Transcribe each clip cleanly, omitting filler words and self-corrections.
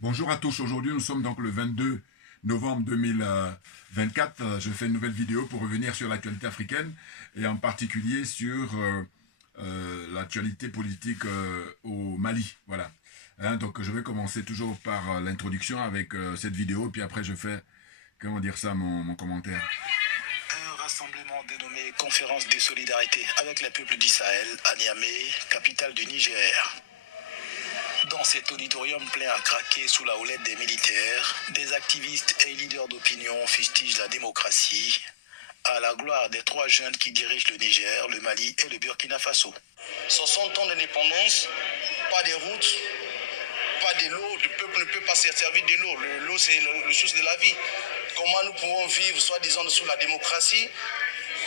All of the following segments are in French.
Bonjour à tous, aujourd'hui nous sommes donc le 22 novembre 2024. Je fais une nouvelle vidéo pour revenir sur l'actualité africaine et en particulier sur l'actualité politique au Mali. Voilà. Donc je vais commencer toujours par l'introduction avec cette vidéo, puis après je fais, comment dire ça, mon commentaire. Un rassemblement dénommé Conférence de solidarité avec les peuples du Sahel à Niamey, capitale du Niger. Dans cet auditorium plein à craquer sous la houlette des militaires, des activistes et leaders d'opinion fustigent la démocratie à la gloire des trois jeunes qui dirigent le Niger, le Mali et le Burkina Faso. 60 ans d'indépendance, pas de routes, pas de l'eau, le peuple ne peut pas se servir de l'eau. L'eau, c'est le source de la vie. Comment nous pouvons vivre, soi-disant, sous la démocratie?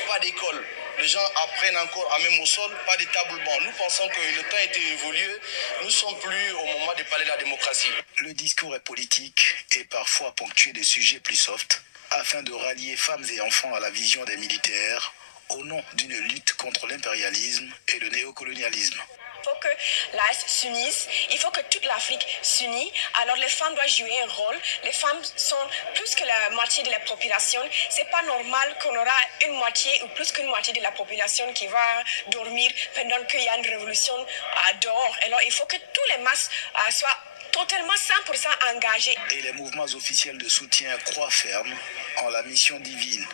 Pas d'école. Les gens apprennent encore, même au sol, pas de table banc. Nous pensons que le temps était évolué. Nous ne sommes plus au moment de parler de la démocratie. Le discours est politique et parfois ponctué de sujets plus soft, afin de rallier femmes et enfants à la vision des militaires au nom d'une lutte contre l'impérialisme et le néocolonialisme. Il faut que l'AS s'unisse, il faut que toute l'Afrique s'unisse. Alors les femmes doivent jouer un rôle. Les femmes sont plus que la moitié de la population. C'est pas normal qu'on aura une moitié ou plus qu'une moitié de la population qui va dormir pendant qu'il y a une révolution dehors. Alors il faut que tous les masses soient totalement 100% engagés. Et les mouvements officiels de soutien croient ferme en la mission divine.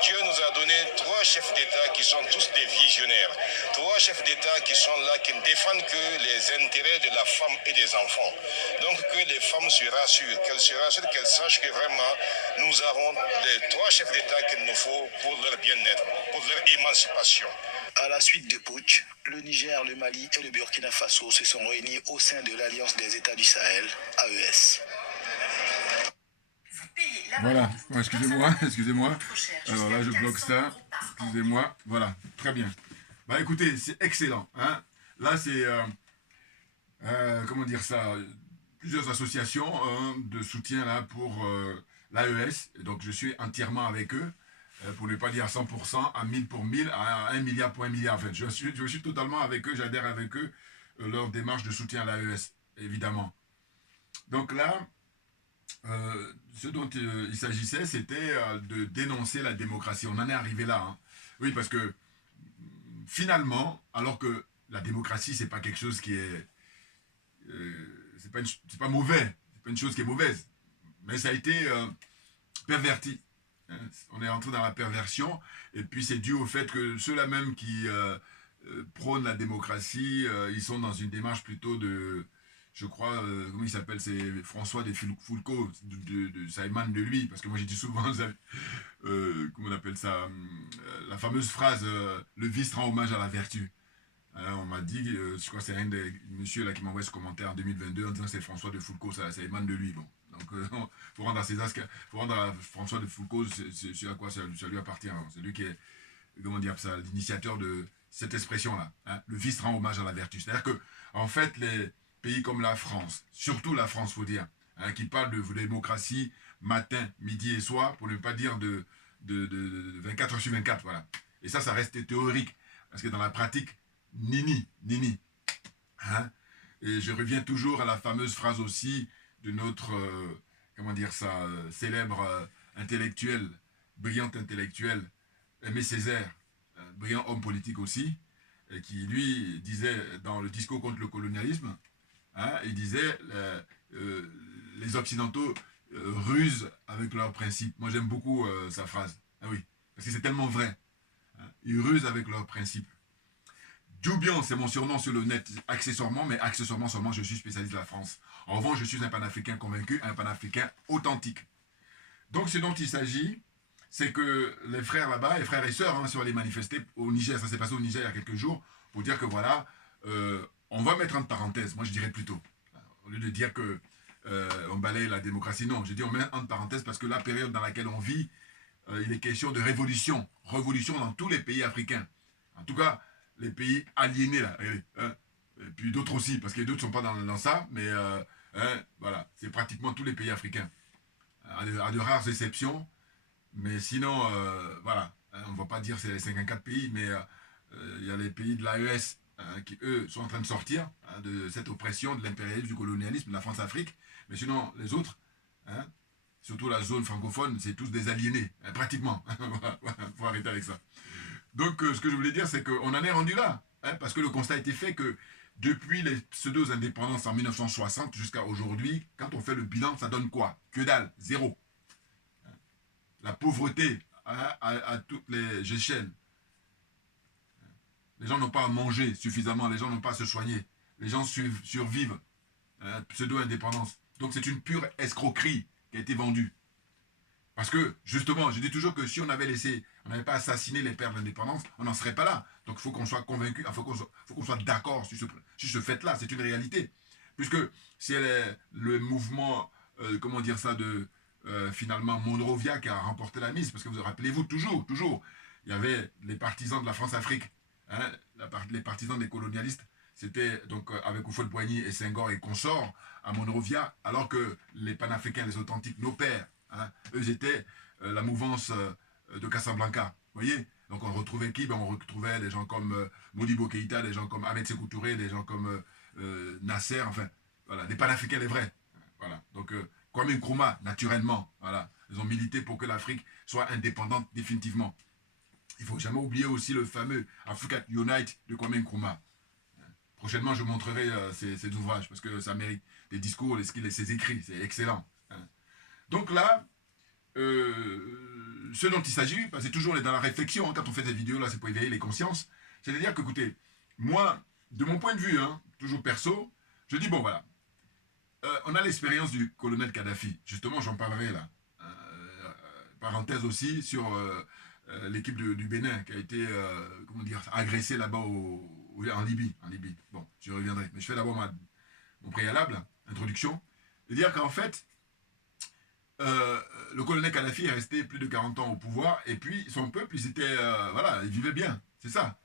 Dieu nous a donné trois chefs d'État qui sont tous des visionnaires. Trois chefs d'État qui sont là, qui ne défendent que les intérêts de la femme et des enfants. Donc que les femmes se rassurent, qu'elles sachent que vraiment nous avons les trois chefs d'État qu'il nous faut pour leur bien-être, pour leur émancipation. À la suite de Putsch, le Niger, le Mali et le Burkina Faso se sont réunis au sein de l'Alliance des États du Sahel, AES. Voilà, excusez-moi, excusez-moi. Alors là je bloque ça, excusez-moi, voilà, très bien. Bah écoutez, c'est excellent. Hein. Là c'est, comment dire ça, plusieurs associations de soutien là pour l'AES. Donc je suis entièrement avec eux, pour ne pas dire à 100%, à 1000 pour 1000, à 1 milliard pour 1 milliard. En fait, je suis totalement avec eux, j'adhère avec eux, leur démarche de soutien à l'AES, évidemment. Donc là, ce dont il s'agissait, c'était de dénoncer la démocratie. On en est arrivé là. Hein. Oui, parce que finalement, alors que la démocratie, c'est pas quelque chose qui est, c'est pas mauvais, c'est pas une chose qui est mauvaise, mais ça a été perverti. Hein. On est entré dans la perversion, et puis c'est dû au fait que ceux-là même qui prônent la démocratie, ils sont dans une démarche plutôt de, je crois, comment il s'appelle, c'est François de Foulcault, ça émane de lui, parce que moi j'ai dit souvent, comment on appelle ça, la fameuse phrase, le vice rend hommage à la vertu. On m'a dit, je crois que c'est un des monsieur là qui m'a envoyé ce commentaire en 2022 en disant que c'est François de Foulcault, ça émane de lui. Bon. Donc, faut rendre à César, faut rendre à François de Foulcault c'est à quoi ça lui appartient. Hein. C'est lui qui est, comment dire ça, l'initiateur de cette expression-là. Hein. Le vice rend hommage à la vertu. C'est-à-dire que, en fait, les pays comme la France, surtout la France, faut dire, hein, qui parle de démocratie matin, midi et soir, pour ne pas dire de 24 heures sur 24, voilà. Et ça reste théorique. Parce que dans la pratique, nini, nini. Hein? Et je reviens toujours à la fameuse phrase aussi de notre, comment dire ça, célèbre intellectuel, brillant intellectuel, Aimé Césaire, brillant homme politique aussi, qui lui disait dans le discours contre le colonialisme, hein, il disait les Occidentaux rusent avec leurs principes. Moi j'aime beaucoup sa phrase. Ah oui, parce que c'est tellement vrai. Hein. Ils rusent avec leurs principes. Djubian, c'est mon surnom sur le net, accessoirement, mais accessoirement seulement, je suis spécialiste de la France. En revanche, je suis un panafricain convaincu, un panafricain authentique. Donc, ce dont il s'agit, c'est que les frères là-bas, les frères et sœurs, hein, sont allés manifester au Niger, ça s'est passé au Niger il y a quelques jours, pour dire que voilà, on va mettre entre parenthèses, moi je dirais plutôt, au lieu de dire que on balaye la démocratie, non, je dis on met entre parenthèses parce que la période dans laquelle on vit, il est question de révolution, révolution dans tous les pays africains. En tout cas, les pays aliénés là, hein, et puis d'autres aussi, parce que d'autres ne sont pas dans ça, mais hein, voilà, c'est pratiquement tous les pays africains, à de rares exceptions, mais sinon, voilà, hein, on ne va pas dire c'est les 54 pays, mais il y a les pays de l'AES, hein, qui eux sont en train de sortir hein, de cette oppression, de l'impérialisme, du colonialisme, de la France-Afrique. Mais sinon, les autres, hein, surtout la zone francophone, c'est tous des aliénés, hein, pratiquement. Il faut arrêter avec ça. Donc, ce que je voulais dire, c'est qu'on en est rendu là. Hein, parce que le constat a été fait que depuis les pseudo-indépendances en 1960 jusqu'à aujourd'hui, quand on fait le bilan, ça donne quoi? Que dalle, zéro. La pauvreté à toutes les échelles. Les gens n'ont pas à manger suffisamment, les gens n'ont pas à se soigner. Les gens survivent. Pseudo-indépendance. Donc c'est une pure escroquerie qui a été vendue. Parce que, justement, je dis toujours que si on avait laissé, on n'avait pas assassiné les pères de l'indépendance, on n'en serait pas là. Donc il faut qu'on soit convaincu, il faut qu'on soit d'accord sur ce fait-là, c'est une réalité. Puisque c'est le mouvement, comment dire ça, finalement Monrovia qui a remporté la mise. Parce que vous rappelez-vous, toujours, il y avait les partisans de la France-Afrique, hein, les partisans des colonialistes. C'était donc avec Houphouët-Boigny et Senghor et consorts à Monrovia, alors que les panafricains, les authentiques, nos pères, hein, eux étaient la mouvance de Casablanca. Vous voyez? Donc on retrouvait qui? On retrouvait des gens comme Modibo Keïta, des gens comme Ahmed Sékou Touré, des gens comme Nasser, enfin, voilà, des panafricains les vrais. Voilà. Donc Kwame Nkrumah, naturellement, voilà. Ils ont milité pour que l'Afrique soit indépendante définitivement. Il ne faut jamais oublier aussi le fameux Africa Unite de Kwame Nkrumah. Prochainement, je montrerai ces ouvrages parce que ça mérite des discours, ses écrits, c'est excellent. Hein. Donc là, ce dont il s'agit, c'est toujours dans la réflexion, hein, quand on fait des vidéos, là, c'est pour éveiller les consciences. C'est-à-dire que, écoutez, moi, de mon point de vue, hein, toujours perso, je dis, bon, voilà, on a l'expérience du colonel Kadhafi. Justement, j'en parlerai là. Parenthèse aussi sur l'équipe du Bénin qui a été, comment dire, agressée là-bas en Libye. Bon, j'y reviendrai. Mais je fais d'abord mon préalable, introduction, et dire qu'en fait, le colonel Kadhafi est resté plus de 40 ans au pouvoir, et puis son peuple, voilà, il vivait bien, c'est ça.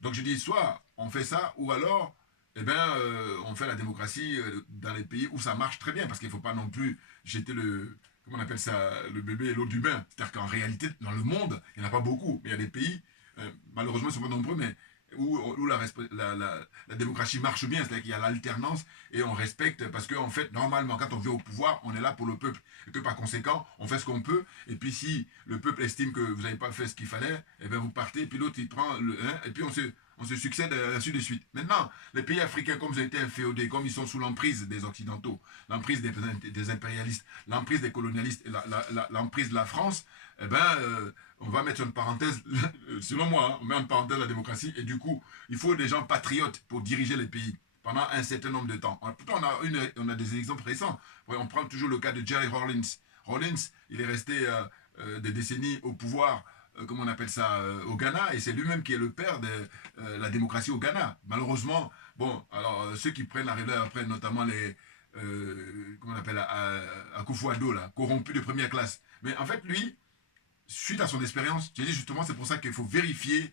Donc je dis, soit on fait ça, ou alors, on fait la démocratie dans les pays où ça marche très bien, parce qu'il ne faut pas non plus jeter comment on appelle ça, le bébé et l'eau du bain. C'est-à-dire qu'en réalité, dans le monde, il n'y en a pas beaucoup, mais il y a des pays, malheureusement, ils ne sont pas nombreux, mais où la démocratie marche bien, c'est-à-dire qu'il y a l'alternance et on respecte, parce qu'en fait, normalement, quand on vient au pouvoir, on est là pour le peuple, et que par conséquent, on fait ce qu'on peut, et puis si le peuple estime que vous n'avez pas fait ce qu'il fallait, et bien vous partez, et puis l'autre, il prend et puis on se succède ainsi de suite. Maintenant, les pays africains, comme ils ont été inféodés, comme ils sont sous l'emprise des Occidentaux, l'emprise des impérialistes, l'emprise des colonialistes, et l'emprise de la France, on va mettre une parenthèse, selon moi, on met en parenthèse la démocratie, et du coup, il faut des gens patriotes pour diriger les pays pendant un certain nombre de temps. Pourtant, on a des exemples récents. On prend toujours le cas de Jerry Rawlings. Rawlings, il est resté des décennies au pouvoir, comment on appelle ça, au Ghana, et c'est lui-même qui est le père de la démocratie au Ghana. Malheureusement, bon, alors ceux qui prennent la relève après, notamment les, comment on appelle, Akufo-Addo, là, corrompus de première classe. Mais en fait, lui, suite à son expérience, j'ai dit justement, c'est pour ça qu'il faut vérifier,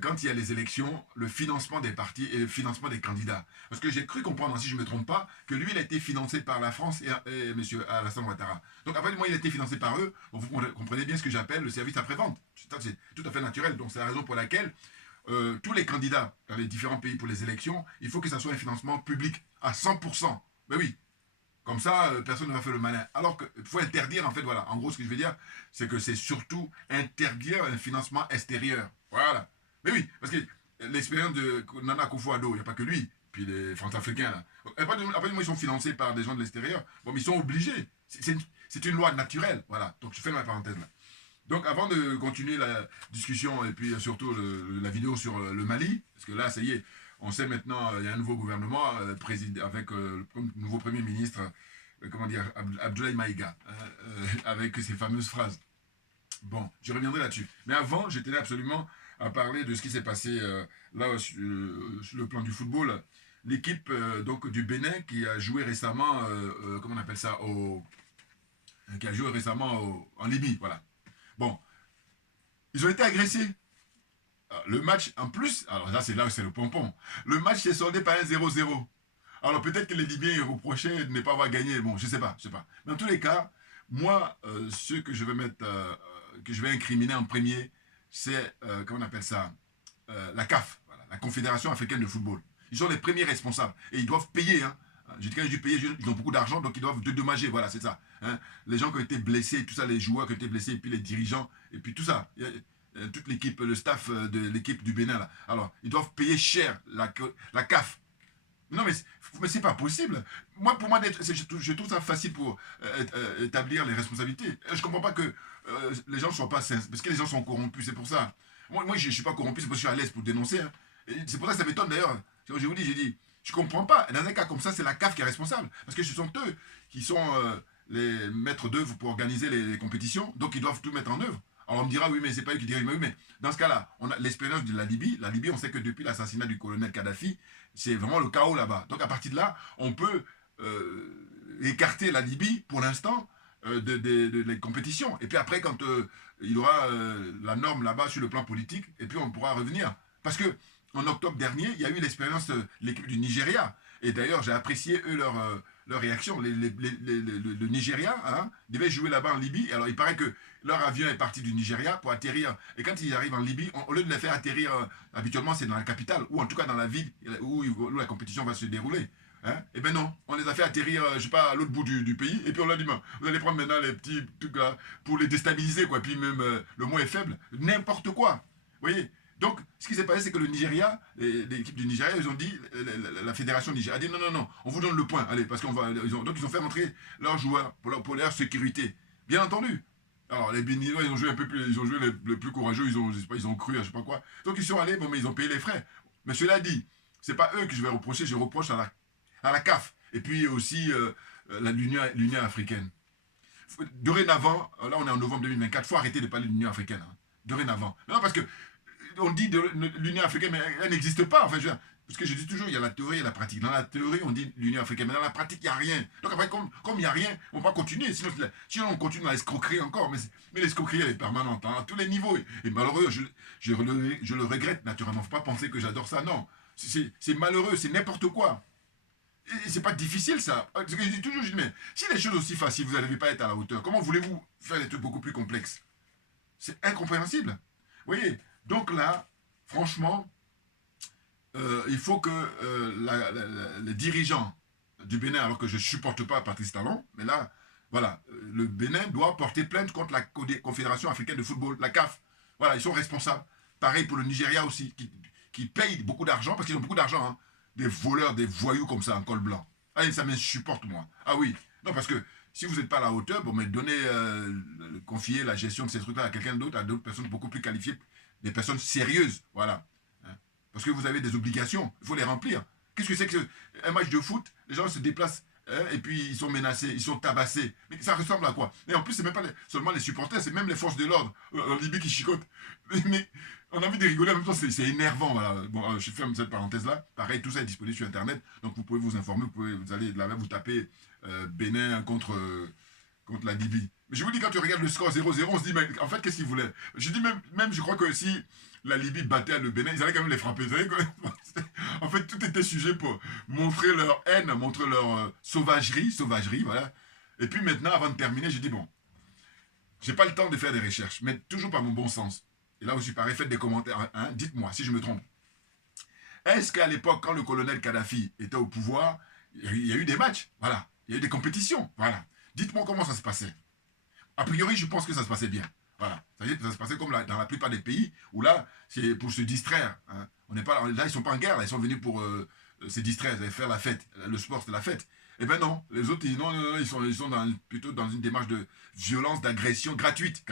quand il y a les élections, le financement des partis et le financement des candidats. Parce que j'ai cru comprendre, si je ne me trompe pas, que lui, il a été financé par la France et M. Alassane Ouattara. Donc, après, moi, il a été financé par eux. Bon, vous comprenez bien ce que j'appelle le service après-vente. C'est tout à fait naturel. Donc, c'est la raison pour laquelle tous les candidats dans les différents pays pour les élections, il faut que ça soit un financement public à 100%. Ben oui. Comme ça, personne ne va faire le malin. Alors qu'il faut interdire, en fait, voilà. En gros, ce que je veux dire, c'est que c'est surtout interdire un financement extérieur. Voilà. Mais oui, parce que l'expérience de Nana Akufo-Addo, il n'y a pas que lui, puis les France-Africains, là. Après, ils sont financés par des gens de l'extérieur. Bon, mais ils sont obligés. C'est une loi naturelle. Voilà. Donc, je fais ma parenthèse là. Donc, avant de continuer la discussion et puis surtout la vidéo sur le Mali, parce que là, ça y est, on sait maintenant, il y a un nouveau gouvernement avec le nouveau Premier ministre, comment dire, Abdoulaye Maïga, avec ses fameuses phrases. Bon, je reviendrai là-dessus. Mais avant, je tenais absolument à parler de ce qui s'est passé là sur le plan du football. L'équipe donc du Bénin qui a joué récemment, comment on appelle ça, qui a joué récemment en Libye, voilà. Bon, ils ont été agressés. Le match, en plus, alors là c'est le pompon. Le match s'est soldé par un 0-0. Alors peut-être que les Libyens reprochaient de ne pas avoir gagné. Bon, je sais pas. Dans tous les cas, moi, ce que je vais mettre, que je vais incriminer en premier, c'est, comment on appelle ça, la CAF. Voilà. la Confédération africaine de football. Ils sont les premiers responsables. Et ils doivent payer. Hein. Quand je dis payer, ils ont beaucoup d'argent, donc ils doivent dédommager. Voilà, c'est ça. Hein. Les gens qui ont été blessés, tout ça, les joueurs qui ont été blessés, et puis les dirigeants, et puis tout ça. Toute l'équipe, le staff de l'équipe du Bénin, là. Alors, ils doivent payer cher la CAF. Non, mais c'est pas possible. Moi, pour moi, je trouve ça facile pour établir les responsabilités. Je comprends pas que les gens ne soient pas sincères, parce que les gens sont corrompus, c'est pour ça. Moi je ne suis pas corrompu, c'est parce que je suis à l'aise pour dénoncer. Hein. C'est pour ça que ça m'étonne d'ailleurs. Je vous dis, j'ai dit, je comprends pas. Dans un cas comme ça, c'est la CAF qui est responsable. Parce que ce sont eux qui sont les maîtres d'œuvre pour organiser les compétitions, donc ils doivent tout mettre en œuvre. Alors on me dira, oui, mais c'est pas eux qui dirigent. Mais oui, mais dans ce cas-là, on a l'expérience de la Libye. La Libye, on sait que depuis l'assassinat du colonel Kadhafi, c'est vraiment le chaos là-bas. Donc à partir de là, on peut écarter la Libye pour l'instant des compétitions. Et puis après, quand il y aura la norme là-bas sur le plan politique, et puis on pourra revenir. Parce que en octobre dernier, il y a eu l'expérience de l'équipe du Nigeria. Et d'ailleurs, j'ai apprécié eux leur réaction. Le Nigeria devait jouer là-bas en Libye. Alors il paraît que leur avion est parti du Nigeria pour atterrir. Et quand ils arrivent en Libye, au lieu de les faire atterrir, habituellement c'est dans la capitale, ou en tout cas dans la ville où la compétition va se dérouler. Hein? Eh bien non, on les a fait atterrir, je sais pas, à l'autre bout du pays, et puis on leur dit, vous allez prendre maintenant les petits trucs là pour les déstabiliser, quoi. Puis même le mot est faible, n'importe quoi. Vous voyez? Donc, ce qui s'est passé, c'est que le Nigeria, l'équipe du Nigeria, ils ont dit, la fédération Nigeria a dit, non, on vous donne le point, allez, parce donc ils ont fait rentrer leurs joueurs pour leur sécurité. Bien entendu. Alors, les Béninois, ils ont joué un peu plus, ils ont joué les plus courageux, ils ont cru à je sais pas quoi. Donc, ils sont allés, bon, mais ils ont payé les frais. Mais cela dit, c'est pas eux que je vais reprocher, je reproche à la CAF, et puis aussi l'Union africaine. Dorénavant, là on est en novembre 2024, il faut arrêter de parler de l'Union africaine. Hein. Dorénavant. Non, parce que on dit de l'Union africaine, mais elle n'existe pas. Enfin, parce que je dis toujours, il y a la théorie et la pratique. Dans la théorie, on dit l'Union africaine, mais dans la pratique, il n'y a rien. Donc après, comme il n'y a rien, on ne va pas continuer. Sinon, on continue dans l'escroquerie encore. Mais l'escroquerie, elle est permanente, hein, à tous les niveaux. Et malheureux, je le regrette naturellement. Il ne faut pas penser que j'adore ça. Non, c'est malheureux, c'est n'importe quoi. Et c'est pas difficile ça. Ce que je dis toujours, je dis, mais si les choses aussi faciles, vous n'arrivez pas à être à la hauteur, comment voulez-vous faire des trucs beaucoup plus complexes? C'est incompréhensible. Vous voyez? Donc là, franchement, il faut que les dirigeants du Bénin, alors que je ne supporte pas Patrice Talon, mais là, voilà, le Bénin doit porter plainte contre la Confédération africaine de football, la CAF. Voilà, ils sont responsables. Pareil pour le Nigeria aussi, qui paye beaucoup d'argent, parce qu'ils ont beaucoup d'argent, hein. Des voleurs, des voyous comme ça en col blanc. Ah, ça m'insupporte, moi. Ah oui. Non, parce que si vous n'êtes pas à la hauteur, bon, mais confier la gestion de ces trucs-là à quelqu'un d'autre, à d'autres personnes beaucoup plus qualifiées, des personnes sérieuses. Voilà. Hein? Parce que vous avez des obligations. Il faut les remplir. Qu'est-ce que c'est qu'un match de foot? Les gens se déplacent et puis ils sont menacés, ils sont tabassés. Mais ça ressemble à quoi? Et en plus, c'est même pas seulement les supporters, c'est même les forces de l'ordre en Libye qui chicotent. Mais on a envie de rigoler, en même temps, c'est énervant. Voilà. Bon, je ferme cette parenthèse-là. Pareil, tout ça est disponible sur Internet. Donc, vous pouvez vous informer. Vous allez là-bas, vous tapez Bénin contre la Libye. Mais je vous dis, quand tu regardes le score 0-0, on se dit, mais en fait, qu'est-ce qu'ils voulaient? Je dis même, je crois que si la Libye battait le Bénin, ils allaient quand même les frapper. Vous savez quoi? En fait, tout était sujet pour montrer leur haine, montrer leur sauvagerie, voilà. Et puis maintenant, avant de terminer, j'ai dit, bon, j'ai pas le temps de faire des recherches, mais toujours par mon bon sens. Et là aussi, pareil, faites des commentaires. Hein, dites-moi si je me trompe. Est-ce qu'à l'époque, quand le colonel Kadhafi était au pouvoir, il y a eu des matchs? Voilà. Il y a eu des compétitions? Voilà. Dites-moi comment ça se passait. A priori, je pense que ça se passait bien. Voilà. C'est-à-dire que ça se passait comme dans la plupart des pays où là, c'est pour se distraire. Hein. On n'est pas, là, ils ne sont pas en guerre. Là, ils sont venus pour se distraire, faire la fête. Le sport, c'est la fête. Eh bien non. Les autres, non, ils sont plutôt dans une démarche de violence, d'agression gratuite.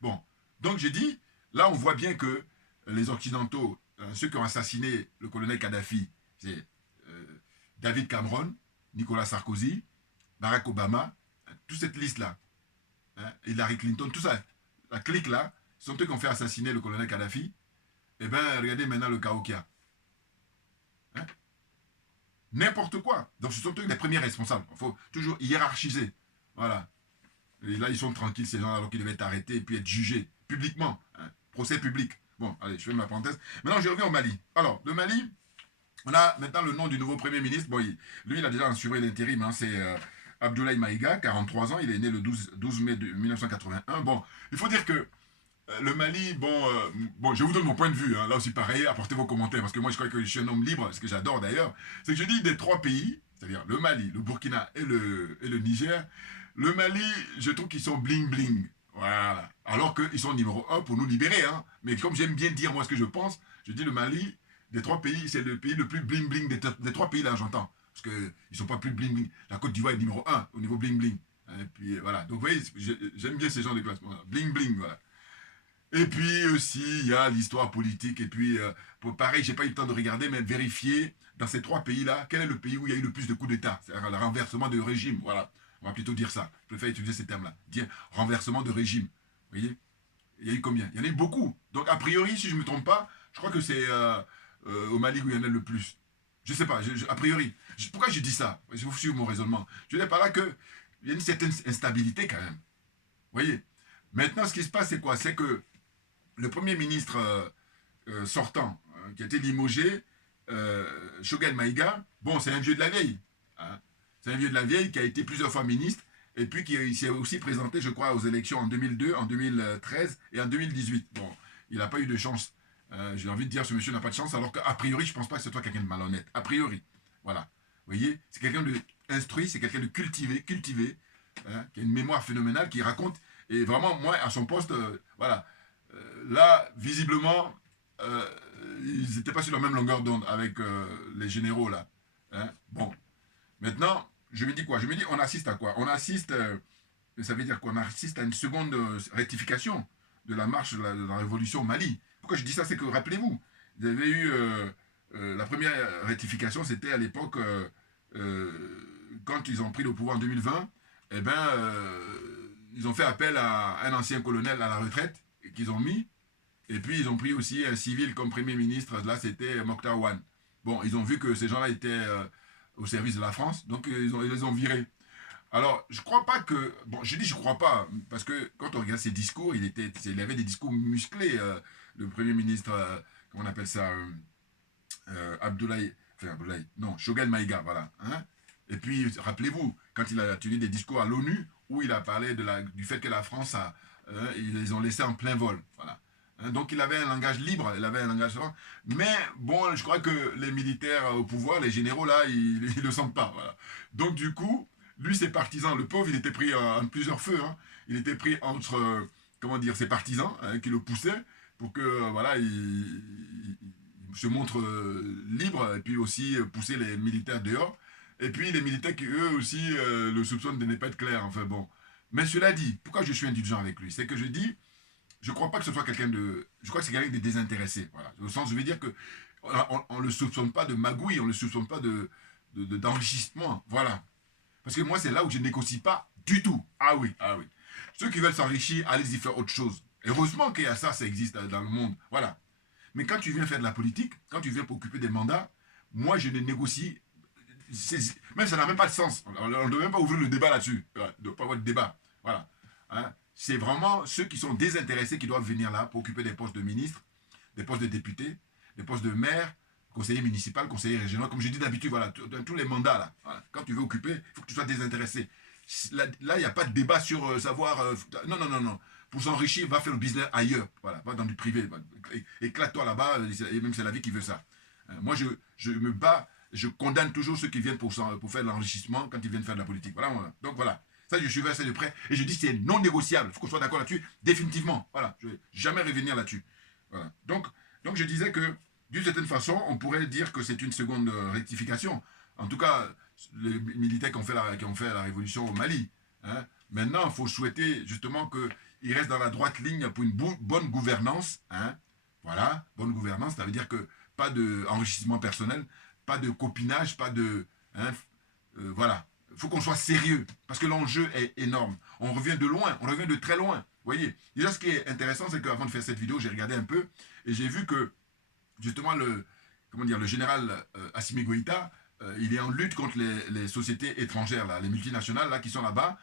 Bon. Donc, j'ai dit... Là, on voit bien que les Occidentaux, ceux qui ont assassiné le colonel Kadhafi, c'est David Cameron, Nicolas Sarkozy, Barack Obama, toute cette liste-là, hein, Hillary Clinton, tout ça, la clique-là, sont eux qui ont fait assassiner le colonel Kadhafi. Eh bien, regardez maintenant le chaos qu'il y a. Hein? N'importe quoi. Donc, ce sont eux les premiers responsables. Il faut toujours hiérarchiser. Voilà. Et là, ils sont tranquilles, ces gens-là, alors qu'ils devaient être arrêtés et puis être jugés publiquement. Hein. Procès public. Bon, allez, je fais ma parenthèse. Maintenant, je reviens au Mali. Alors, le Mali, on a maintenant le nom du nouveau Premier ministre. Bon, lui, il a déjà assuré l'intérim. Hein, c'est Abdoulaye Maïga, 43 ans. Il est né le 12 mai 1981. Bon, il faut dire que Le Mali, bon, je vous donne mon point de vue, hein. Là aussi pareil, apportez vos commentaires, parce que moi je crois que je suis un homme libre, ce que j'adore d'ailleurs, c'est que je dis des trois pays, c'est-à-dire le Mali, le Burkina et le Niger, le Mali, je trouve qu'ils sont bling-bling, voilà, alors qu'ils sont numéro un pour nous libérer, hein. Mais comme j'aime bien dire moi ce que je pense, je dis le Mali, des trois pays, c'est le pays le plus bling-bling des trois pays là, j'entends, parce qu'ils ne sont pas plus bling-bling, la Côte d'Ivoire est numéro un au niveau bling-bling, et puis voilà, donc vous voyez, j'aime bien ces genres de classements, bling-bling, voilà. Et puis aussi, il y a l'histoire politique. Et puis, pareil, j'ai pas eu le temps de regarder, mais vérifier dans ces trois pays-là, quel est le pays où il y a eu le plus de coups d'État. C'est-à-dire le renversement de régime. Voilà. On va plutôt dire ça. Je préfère utiliser ces termes-là. Dire renversement de régime. Vous voyez? Il y a eu combien? Il y en a eu beaucoup. Donc, a priori, si je ne me trompe pas, je crois que c'est au Mali où il y en a le plus. Je ne sais pas, a priori. Pourquoi je dis ça? Je vous suis mon raisonnement. Je dis par là qu'il y a une certaine instabilité quand même. Vous voyez? Maintenant, ce qui se passe, c'est quoi? C'est que le premier ministre sortant, qui a été limogé, Choguel Maïga, bon, c'est un vieux de la vieille. Hein. C'est un vieux de la vieille qui a été plusieurs fois ministre et puis qui s'est aussi présenté, je crois, aux élections en 2002, en 2013 et en 2018. Bon, il n'a pas eu de chance. J'ai envie de dire, ce monsieur n'a pas de chance, alors qu'a priori, je ne pense pas que c'est toi quelqu'un de malhonnête. A priori. Voilà. Vous voyez, c'est quelqu'un de instruit, c'est quelqu'un de cultivé, hein, qui a une mémoire phénoménale, qui raconte. Et vraiment, moi, à son poste, voilà. Là, visiblement, ils n'étaient pas sur la même longueur d'onde avec les généraux, là. Hein. Bon. Maintenant, je me dis quoi? Je me dis, on assiste à quoi? On assiste, ça veut dire qu'on assiste à une seconde rectification de la marche de la révolution au Mali. Pourquoi je dis ça? C'est que, rappelez-vous, vous avez eu la première rectification, c'était à l'époque, quand ils ont pris le pouvoir en 2020, eh ben, ils ont fait appel à un ancien colonel à la retraite qu'ils ont mis, et puis ils ont pris aussi un civil comme premier ministre, là c'était Mokhtar Wan. Bon, ils ont vu que ces gens-là étaient au service de la France, donc ils les ont virés. Alors, je crois pas que... Bon, je dis je crois pas, parce que quand on regarde ses discours, il avait des discours musclés, le premier ministre, comment on appelle ça, Abdoulaye... Enfin, Abdoulaye, non, Choguel Maïga, voilà. Hein. Et puis, rappelez-vous, quand il a tenu des discours à l'ONU, où il a parlé du fait que la France ils les ont laissés en plein vol, voilà. Hein, donc il avait un langage libre, il avait un langage franc. Mais bon, je crois que les militaires au pouvoir, les généraux là, ils ne le sentent pas. Voilà. Donc du coup, lui, ses partisans, le pauvre, il était pris en plusieurs feux. Hein. Il était pris entre, comment dire, ses partisans hein, qui le poussaient pour que, voilà, il se montre libre et puis aussi pousser les militaires dehors. Et puis les militaires qui, eux aussi, le soupçonnent de ne pas être clair. Enfin bon. Mais cela dit, pourquoi je suis indulgent avec lui? C'est que je dis, je ne crois pas que ce soit quelqu'un de... Je crois que c'est quelqu'un de désintéressé. Voilà. Au sens, je veux dire que on ne le soupçonne pas de magouille, on ne le soupçonne pas d'enrichissement. Voilà. Parce que moi, c'est là où je ne négocie pas du tout. Ah oui, ah oui. Ceux qui veulent s'enrichir, allez-y faire autre chose. Heureusement qu'il y a ça, ça existe dans le monde. Voilà. Mais quand tu viens faire de la politique, quand tu viens pour occuper des mandats, moi, je ne négocie... Même ça n'a même pas de sens. On ne doit même pas ouvrir le débat là-dessus. Il ne doit pas avoir de débat. Voilà. Hein? C'est vraiment ceux qui sont désintéressés qui doivent venir là pour occuper des postes de ministre, des postes de député, des postes de maire, conseiller municipal, conseiller régional. Comme je dis d'habitude, voilà, dans tous les mandats, là, voilà, quand tu veux occuper, il faut que tu sois désintéressé. Là, il n'y a pas de débat sur savoir... non, non, non, non. Pour s'enrichir, va faire le business ailleurs. Voilà, va dans du privé. Éclate-toi là-bas, et même c'est la vie qui veut ça. Moi, je me bats, je condamne toujours ceux qui viennent pour faire de l'enrichissement quand ils viennent faire de la politique. Voilà, voilà. Donc voilà. Ça, je suis versé de près. Et je dis que c'est non négociable. Il faut qu'on soit d'accord là-dessus, définitivement. Voilà. Je ne vais jamais revenir là-dessus. Voilà. Donc, je disais que, d'une certaine façon, on pourrait dire que c'est une seconde rectification. En tout cas, les militaires qui ont fait la révolution au Mali. Hein. Maintenant, il faut souhaiter justement qu'ils restent dans la droite ligne pour une bonne gouvernance. Hein. Voilà. Bonne gouvernance, ça veut dire que pas d'enrichissement personnel, pas de copinage, pas de... Hein, voilà. Il faut qu'on soit sérieux, parce que l'enjeu est énorme. On revient de loin, on revient de très loin. Vous voyez, déjà ce qui est intéressant, c'est qu'avant de faire cette vidéo, j'ai regardé un peu, et j'ai vu que, justement, le général Assimi Goïta, il est en lutte contre les sociétés étrangères, là, les multinationales là, qui sont là-bas,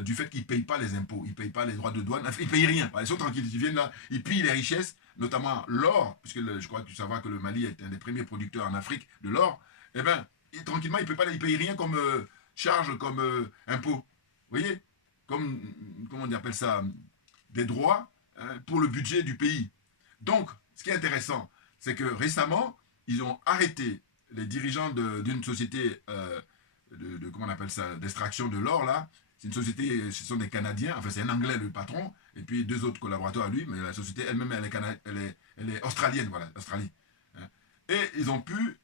du fait qu'ils ne payent pas les impôts, ils ne payent pas les droits de douane, ils ne payent rien. Ils sont tranquilles, ils viennent là, ils pillent les richesses, notamment l'or, puisque je crois que tu savras que le Mali est un des premiers producteurs en Afrique de l'or, eh bien, tranquillement, ils ne payent rien comme... charge comme impôt, vous voyez, comme, comment on appelle ça, des droits pour le budget du pays. Donc, ce qui est intéressant, c'est que récemment, ils ont arrêté les dirigeants d'une société comment on appelle ça, d'extraction de l'or, là. C'est une société, ce sont des Canadiens, enfin c'est un Anglais le patron, et puis 2 autres collaborateurs à lui, mais la société elle-même, elle est australienne, voilà, Australie. Et ils ont pu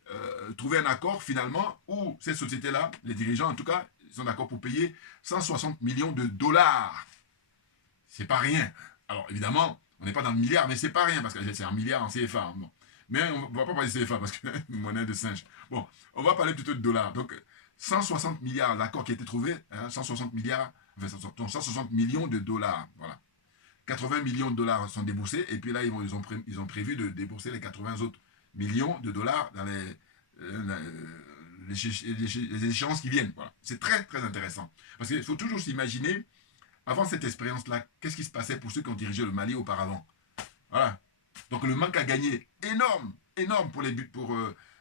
trouver un accord finalement où cette société-là, les dirigeants en tout cas, ils sont d'accord pour payer 160 millions de dollars. C'est pas rien. Alors évidemment, on n'est pas dans le milliard, mais c'est pas rien, parce que c'est un milliard en CFA. Bon. Mais on ne va pas parler de CFA, parce que monnaie de singe. Bon, on va parler plutôt de dollars. Donc 160 milliards, l'accord qui a été trouvé, 160 milliards, enfin 160 millions de dollars, voilà. 80 millions de dollars sont déboursés, et puis là, ils ont prévu de débourser les 80 autres millions de dollars dans les échéances qui viennent. Voilà. C'est très, très intéressant. Parce qu'il faut toujours s'imaginer, avant cette expérience-là, qu'est-ce qui se passait pour ceux qui ont dirigé le Mali auparavant. Voilà. Donc le manque à gagner, énorme, énorme pour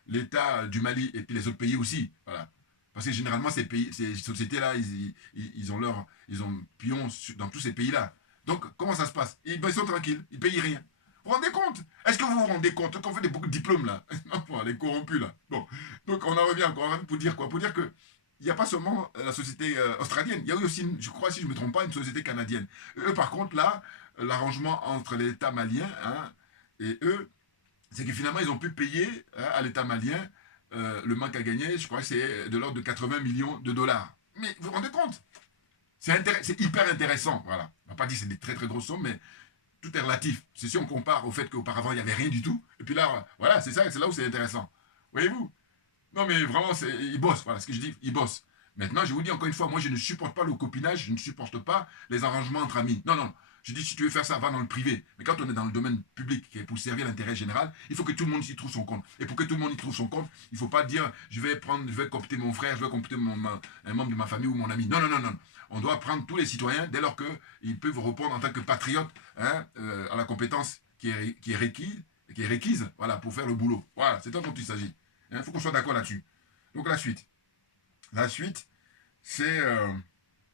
l'État du Mali, et puis les autres pays aussi. Voilà. Parce que généralement, ces sociétés-là, ils ont pion dans tous ces pays-là. Donc, comment ça se passe? Ils sont tranquilles, ils ne payent rien. Vous vous rendez compte? Est-ce que vous vous rendez compte qu'on fait beaucoup de diplômes, là? Non, les corrompus, là. Bon, donc on en revient encore pour dire quoi? Pour dire que il n'y a pas seulement la société australienne, il y a eu aussi, je crois, si je ne me trompe pas, une société canadienne. Eux, par contre, là, l'arrangement entre l'État malien et eux, c'est que finalement, ils ont pu payer à l'État malien le manque à gagner, je crois que c'est de l'ordre de 80 millions de dollars. Mais vous vous rendez compte? C'est hyper intéressant, voilà. On va pas dire que c'est des très très grosses sommes, mais tout est relatif. C'est si on compare au fait qu'auparavant, il n'y avait rien du tout. Et puis là, voilà, c'est là où c'est intéressant. Voyez-vous? Non, mais vraiment, ils bossent, voilà ce que je dis, ils bossent. Maintenant, je vous dis encore une fois, moi, je ne supporte pas le copinage, je ne supporte pas les arrangements entre amis. Non, non, je dis, si tu veux faire ça, va dans le privé. Mais quand on est dans le domaine public, qui est pour servir l'intérêt général, il faut que tout le monde y trouve son compte. Et pour que tout le monde y trouve son compte, il ne faut pas dire, je vais coopter mon frère, je vais coopter un membre de ma famille ou mon ami. Non, non, non, non. On doit prendre tous les citoyens dès lors qu'ils peuvent répondre en tant que patriotes à la compétence qui est requise, voilà, pour faire le boulot. Voilà, c'est ça dont il s'agit. Il faut qu'on soit d'accord là-dessus. Donc la suite. La suite, c'est...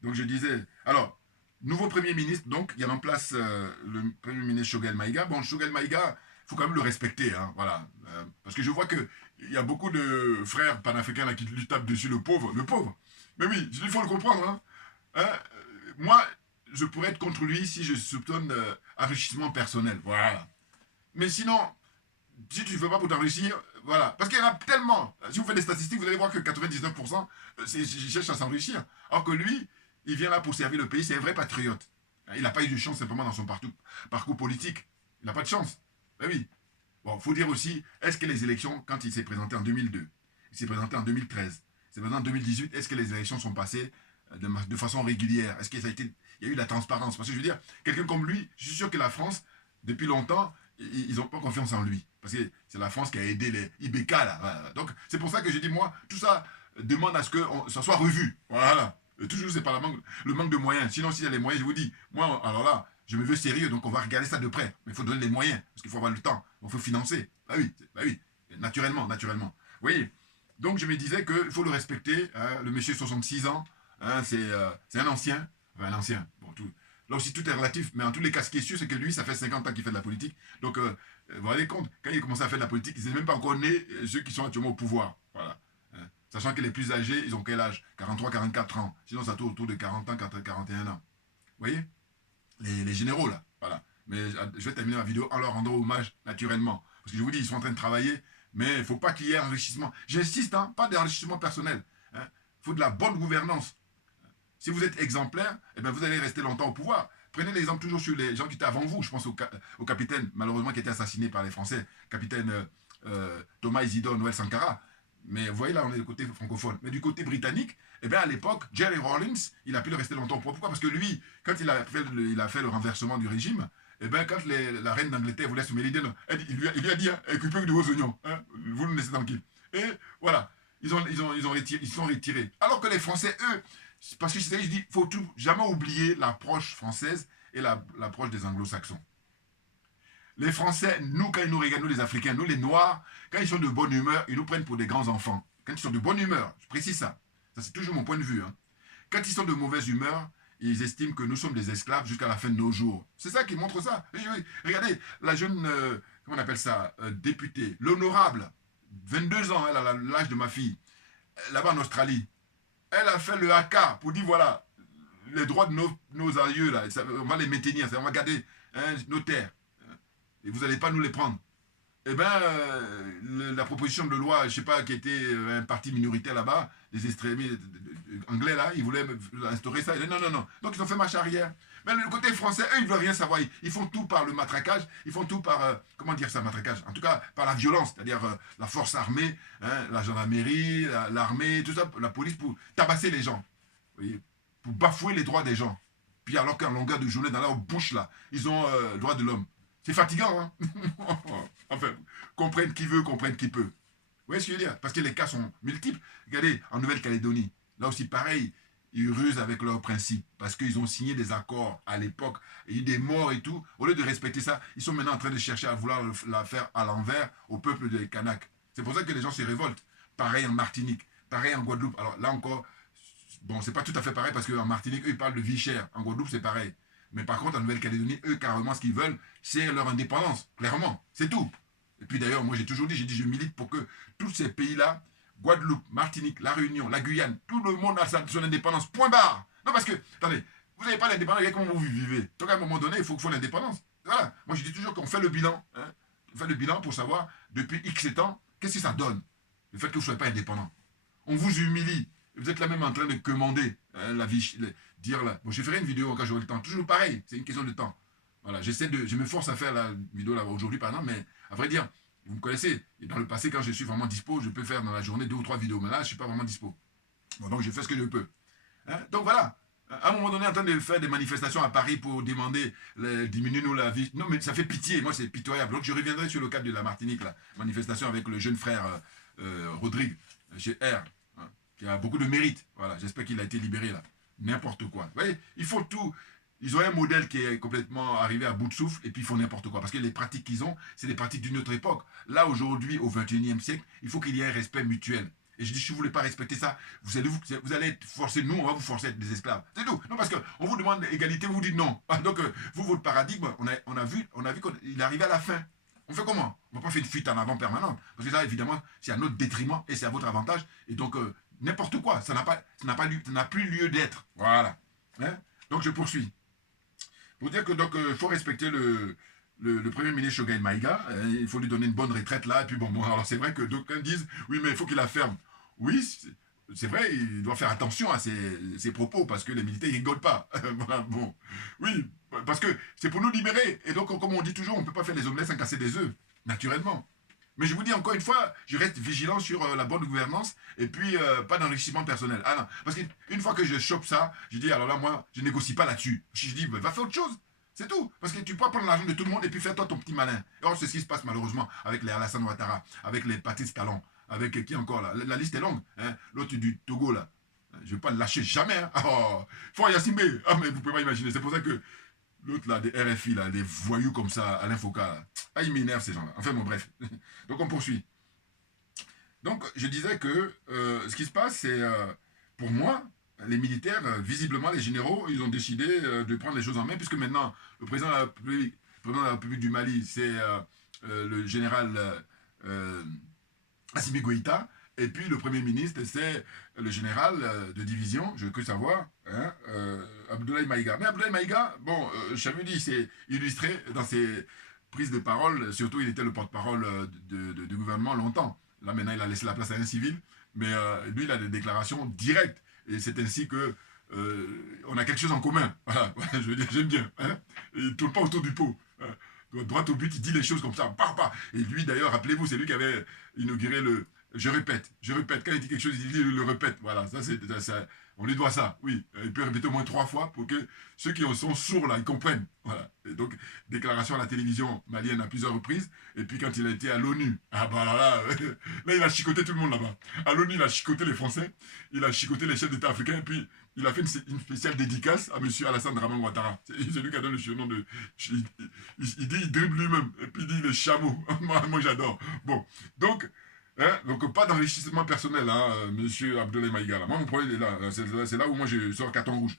donc je disais... Alors, nouveau Premier ministre, donc, il remplace le Premier ministre Choguel Maïga. Bon, Choguel Maïga, il faut quand même le respecter, hein, voilà. Parce que je vois qu'il y a beaucoup de frères panafricains là, qui lui tapent dessus, le pauvre. Mais oui, il faut le comprendre, moi, je pourrais être contre lui si je soupçonne enrichissement personnel, voilà. Mais sinon, si tu ne fais pas pour t'enrichir, voilà. Parce qu'il y en a tellement. Si vous faites des statistiques, vous allez voir que 99%, ils cherchent à s'enrichir. Alors que lui, il vient là pour servir le pays, c'est un vrai patriote. Il n'a pas eu de chance simplement dans son parcours politique. Il n'a pas de chance. Ben oui. Bon, il faut dire aussi, est-ce que les élections, quand il s'est présenté en 2002, il s'est présenté en 2013, il s'est présenté en 2018, est-ce que les élections sont passées de façon régulière? Est-ce qu'il y a eu de la transparence? Parce que je veux dire, quelqu'un comme lui, je suis sûr que la France, depuis longtemps, ils n'ont pas confiance en lui. Parce que c'est la France qui a aidé les IBK, là. Voilà. Donc, c'est pour ça que je dis, moi, tout ça demande à ce que ça soit revu. Voilà. Et toujours, c'est par le manque de moyens. Sinon, s'il y a les moyens, je vous dis, moi, alors là, je me veux sérieux, donc on va regarder ça de près. Mais il faut donner les moyens, parce qu'il faut avoir le temps. Il faut financer. Bah oui, naturellement. Vous voyez? Donc, je me disais qu'il faut le respecter. Le monsieur, 66 ans, c'est un ancien. Enfin, un ancien. Bon, là aussi, tout est relatif. Mais en tous les cas, ce qui est sûr, c'est que lui, ça fait 50 ans qu'il fait de la politique. Donc, vous vous rendez compte, quand il a commencé à faire de la politique, il ne s'est même pas encore né ceux qui sont actuellement au pouvoir. Voilà. Sachant que les plus âgés, ils ont quel âge? 43, 44 ans. Sinon, ça tourne autour de 40 ans, 41 ans. Vous voyez? Les généraux, là. Voilà. Mais je vais terminer ma vidéo en leur rendant hommage naturellement. Parce que je vous dis, ils sont en train de travailler, mais il ne faut pas qu'il y ait enrichissement. J'insiste, pas d'enrichissement personnel. Il faut de la bonne gouvernance. Si vous êtes exemplaire, eh bien, vous allez rester longtemps au pouvoir. Prenez l'exemple toujours sur les gens qui étaient avant vous. Je pense au capitaine, malheureusement, qui a été assassiné par les Français. Capitaine Thomas Isidore Noël Sankara. Mais vous voyez, là, on est du côté francophone. Mais du côté britannique, eh bien, à l'époque, Jerry Rawlings, il a pu le rester longtemps au pouvoir. Pourquoi? Parce que lui, quand il a fait le renversement du régime, eh bien, quand la reine d'Angleterre voulait se mêler, il lui a dit, occupez-vous de vos oignons. Vous nous laissez tranquille. Et voilà, ils sont retirés. Alors que les Français, eux, parce que je dis, il ne faut jamais oublier l'approche française et l'approche des anglo-saxons. Les Français, nous, quand ils nous regardent, nous les Africains, nous les Noirs, quand ils sont de bonne humeur, ils nous prennent pour des grands enfants. Quand ils sont de bonne humeur, je précise ça. Ça, c'est toujours mon point de vue. Quand ils sont de mauvaise humeur, ils estiment que nous sommes des esclaves jusqu'à la fin de nos jours. C'est ça qui montre ça. Regardez, la jeune, comment on appelle ça, députée, l'honorable, 22 ans, elle a l'âge de ma fille, là-bas en Australie. Elle a fait le haka pour dire, voilà, les droits de nos aïeux, là, on va les maintenir, on va garder nos terres. Et vous n'allez pas nous les prendre. Eh bien, la proposition de loi, je ne sais pas, qui était un parti minoritaire là-bas, des extrémistes anglais là, ils voulaient instaurer ça. Non, non, non. Donc ils ont fait marche arrière. Mais le côté français, eux, ils ne veulent rien savoir. Ils font tout par le matraquage, ils font tout par, comment dire ça, matraquage? En tout cas, par la violence, c'est-à-dire la force armée, la gendarmerie, l'armée, tout ça, la police, pour tabasser les gens. Vous voyez, pour bafouer les droits des gens. Puis alors qu'en longueur de journée, dans leur bouche là, ils ont le droit de l'homme. C'est fatigant, hein. Enfin, comprendre qui veut, comprendre qui peut. Vous voyez ce que je veux dire? Parce que les cas sont multiples. Regardez, en Nouvelle-Calédonie, là aussi pareil, ils rusent avec leurs principes. Parce qu'ils ont signé des accords à l'époque. Il y a eu des morts et tout. Au lieu de respecter ça, ils sont maintenant en train de chercher à vouloir la faire à l'envers au peuple des Kanaks. C'est pour ça que les gens se révoltent. Pareil en Martinique, pareil en Guadeloupe. Alors là encore, bon, c'est pas tout à fait pareil parce qu'en Martinique, eux, ils parlent de vie chère. En Guadeloupe, c'est pareil. Mais par contre, en Nouvelle-Calédonie, eux, carrément, ce qu'ils veulent, c'est leur indépendance. Clairement. C'est tout. Et puis d'ailleurs, moi, j'ai toujours dit, je milite pour que tous ces pays-là, Guadeloupe, Martinique, La Réunion, la Guyane, tout le monde a son indépendance. Point barre. Non, parce que, attendez, vous n'avez pas l'indépendance, comment vous vivez? Donc à un moment donné, il faut l'indépendance. Voilà. Moi, je dis toujours qu'on fait le bilan. Hein. On fait le bilan pour savoir, depuis X temps, qu'est-ce que ça donne? Le fait que vous ne soyez pas indépendant. On vous humilie. Vous êtes là même en train de commander la vie, dire là. Bon, je ferai une vidéo quand j'aurai le temps. Toujours pareil, c'est une question de temps. Voilà, je me force à faire la vidéo là aujourd'hui par exemple, mais à vrai dire, vous me connaissez. Et dans le passé, quand je suis vraiment dispo, je peux faire dans la journée 2 ou 3 vidéos. Mais là, je ne suis pas vraiment dispo. Bon, donc je fais ce que je peux. Hein? Donc voilà. À un moment donné, en train de faire des manifestations à Paris pour demander diminuer-nous la vie. Non, mais ça fait pitié. Moi, c'est pitoyable. Donc je reviendrai sur le cadre de la Martinique, là. Manifestation avec le jeune frère Rodrigue, chez R. Qui a beaucoup de mérite. Voilà, j'espère qu'il a été libéré là. N'importe quoi. Vous voyez, ils font tout. Ils ont un modèle qui est complètement arrivé à bout de souffle et puis ils font n'importe quoi. Parce que les pratiques qu'ils ont, c'est des pratiques d'une autre époque. Là, aujourd'hui, au XXIe siècle, il faut qu'il y ait un respect mutuel. Et je dis, si vous ne voulez pas respecter ça, vous allez être forcés, nous, on va vous forcer à être des esclaves. C'est tout. Non, parce qu'on vous demande égalité, vous dites non. Donc, vous, votre paradigme, on a vu qu'il est arrivé à la fin. On fait comment? On ne va pas faire une fuite en avant permanente. Parce que ça, évidemment, c'est à notre détriment et c'est à votre avantage. Et donc, n'importe quoi, ça n'a plus lieu d'être. Voilà. Hein? Donc, je poursuis. Pour dire que donc faut respecter le Premier ministre Choguel Maïga, il faut lui donner une bonne retraite là, et puis bon, alors c'est vrai que d'aucuns disent, oui, mais il faut qu'il la ferme. Oui, c'est vrai, il doit faire attention à ses propos, parce que les militaires, ils rigolent pas. Voilà, bon. Oui, parce que c'est pour nous libérer, et donc, comme on dit toujours, on ne peut pas faire les omelettes sans casser des œufs, naturellement. Mais je vous dis encore une fois, je reste vigilant sur la bonne gouvernance et puis pas d'enrichissement personnel. Ah non, parce qu'une fois que je chope ça, je dis alors là, moi, je négocie pas là-dessus. Je dis, bah, va faire autre chose. C'est tout. Parce que tu peux prendre l'argent de tout le monde et puis faire toi ton petit malin. Et or, c'est ce qui se passe malheureusement avec les Alassane Ouattara, avec les Patrice Talon, avec qui encore là. La liste est longue. Hein? L'autre du Togo là. Je ne vais pas le lâcher jamais. Hein? Oh, faut Yassimbe. Ah, mais vous pouvez pas imaginer. C'est pour ça que l'autre là, des RFI, là, des voyous comme ça, Alain Foucault, là. Ah, ils m'énervent ces gens-là. Enfin bon, bref. Donc on poursuit. Donc je disais que ce qui se passe, c'est pour moi, les militaires, visiblement les généraux, ils ont décidé de prendre les choses en main, puisque maintenant, le président de la République du Mali, c'est le général Assimi Goïta, et puis le Premier ministre, c'est le général de division, je veux que savoir, hein, Abdoulaye Maïga. Mais Abdoulaye Maïga, bon, Chamu dit, s'est illustré dans ses prises de parole, surtout il était le porte-parole du gouvernement longtemps. Là maintenant il a laissé la place à un civil, mais lui il a des déclarations directes, et c'est ainsi que on a quelque chose en commun. Voilà, je veux dire, j'aime bien. Hein, il ne tourne pas autour du pot. Hein, droit au but, il dit les choses comme ça. Bah, bah. Et lui d'ailleurs, rappelez-vous, c'est lui qui avait inauguré le... Je répète, quand il dit quelque chose, il le répète. Voilà, ça, on lui doit ça, oui. Il peut répéter au moins 3 fois pour que ceux qui sont sourds, là, ils comprennent. Voilà. Et donc, déclaration à la télévision malienne à plusieurs reprises. Et puis, quand il a été à l'ONU, ah bah là, il a chicoté tout le monde là-bas. À l'ONU, il a chicoté les Français, il a chicoté les chefs d'État africains, et puis il a fait une spéciale dédicace à M. Alassane Draman Ouattara. C'est lui qui a donné le surnom de... Il dit, il dribble lui-même, et puis il dit le chameau. Moi j'adore. Bon, donc... Hein? Donc pas d'enrichissement personnel, hein, monsieur Abdoulaye Maïga. Moi mon problème est là, c'est là où moi je sors carton rouge.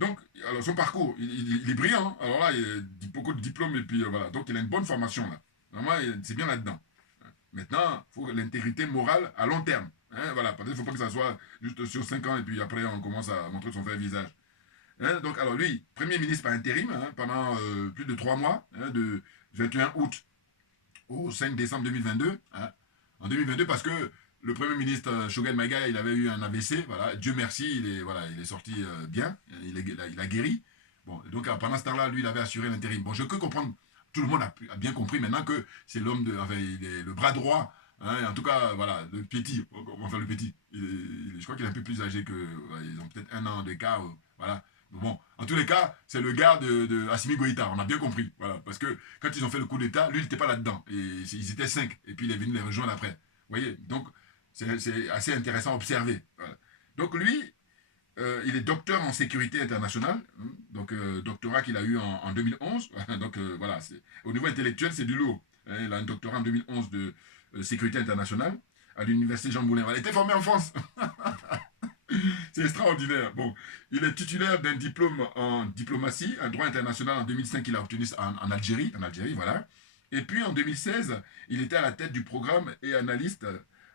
Donc, alors son parcours, il est brillant. Alors là, il a beaucoup de diplômes et puis voilà. Donc, il a une bonne formation là. Vraiment, c'est bien là-dedans. Maintenant, il faut l'intégrité morale à long terme. Hein, voilà, parce qu'il ne faut pas que ça soit juste sur 5 ans et puis après on commence à montrer son vrai visage. Hein, donc, alors lui, Premier ministre par intérim hein, pendant plus de 3 mois, hein, de 21 août au 5 décembre 2022. Hein, en 2022, parce que le Premier ministre Choguel Maïga, il avait eu un AVC. Voilà, Dieu merci, il est sorti bien, il a guéri. Bon, donc pendant ce temps-là, lui, il avait assuré l'intérim. Bon, je peux comprendre, tout le monde a bien compris maintenant que c'est l'homme de, enfin, il est le bras droit. Hein, en tout cas, voilà, le petit, enfin le petit, je crois qu'il est un peu plus âgé que, ils ont peut-être 1 an d'écart, voilà. Bon, en tous les cas, c'est le gars de Assimi Goïta, on a bien compris, voilà, parce que quand ils ont fait le coup d'État, lui, il n'était pas là-dedans, et ils étaient 5, et puis il est venu les rejoindre après, vous voyez, donc c'est assez intéressant à observer, voilà. Donc lui, il est docteur en sécurité internationale, hein, donc doctorat qu'il a eu en 2011, donc voilà, au niveau intellectuel, c'est du lourd, hein, il a un doctorat en 2011 de sécurité internationale à l'université Jean Moulin, il a été formé en France. C'est extraordinaire. Bon, il est titulaire d'un diplôme en diplomatie, un droit international en 2005 qu'il a obtenu en Algérie, voilà. Et puis en 2016, il était à la tête du programme et analyste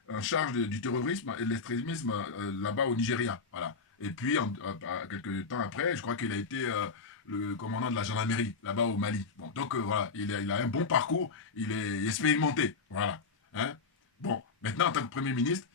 en charge du terrorisme et de l'extrémisme là-bas au Nigeria, voilà. Et puis quelques temps après, je crois qu'il a été le commandant de la gendarmerie là-bas au Mali. Bon, donc voilà, il a un bon parcours, il est expérimenté, voilà. Hein? Bon, maintenant en tant que Premier ministre,